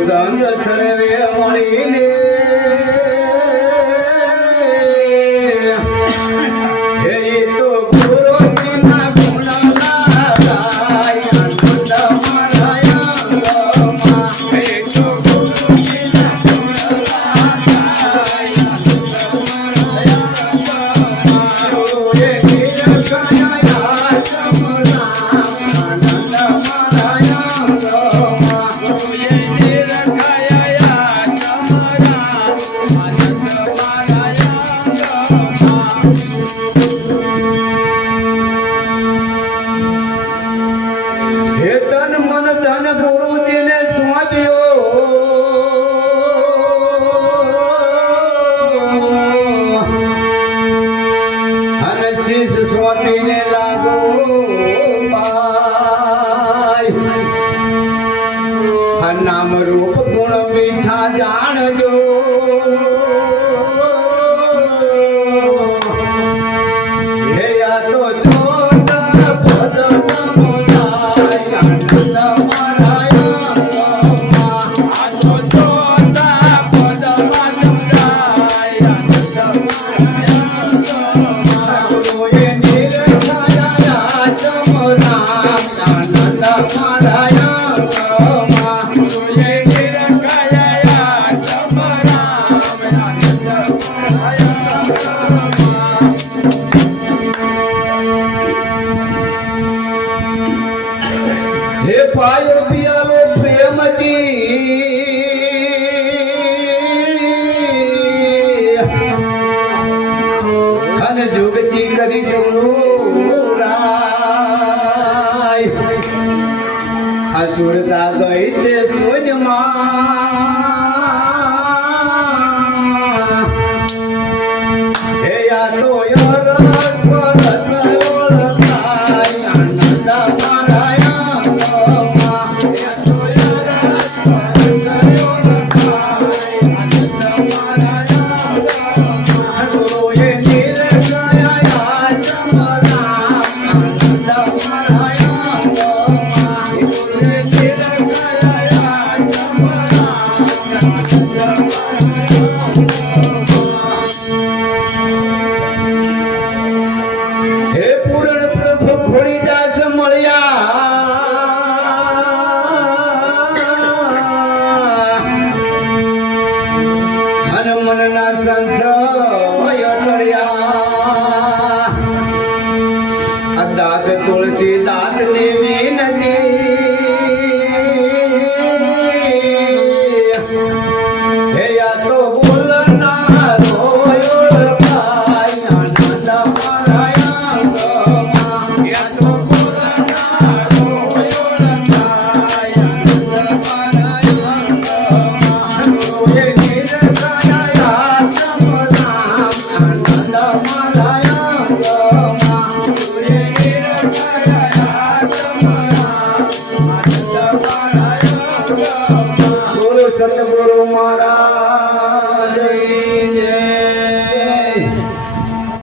સંગ સર્વે મળીને હે તો ગુરુજીના ગુણ ગાય આનંદ મારાયા હે તો ગુરુજીના ગુણ ગાય સ્વામીને લાગો પાય નામ રૂપ ગુણ મીઠા જાણજો હે આ તો ચોદ પદ સમુદાય આનંદ હે પાયો પિયાલો પ્રેમતી અને જુગતી કરી ગુરુરાય અસુરતા ગઈ છે શૂન્યમાં હે આ તો હે પૂરણ પ્રભુ ખોડીદાસ મળ્યા અને મનના સંશય ટળ્યા દાસ તુલસી દાસ દેવી નદી હે યા તો બોલનારો સતગુરુ મહારાજ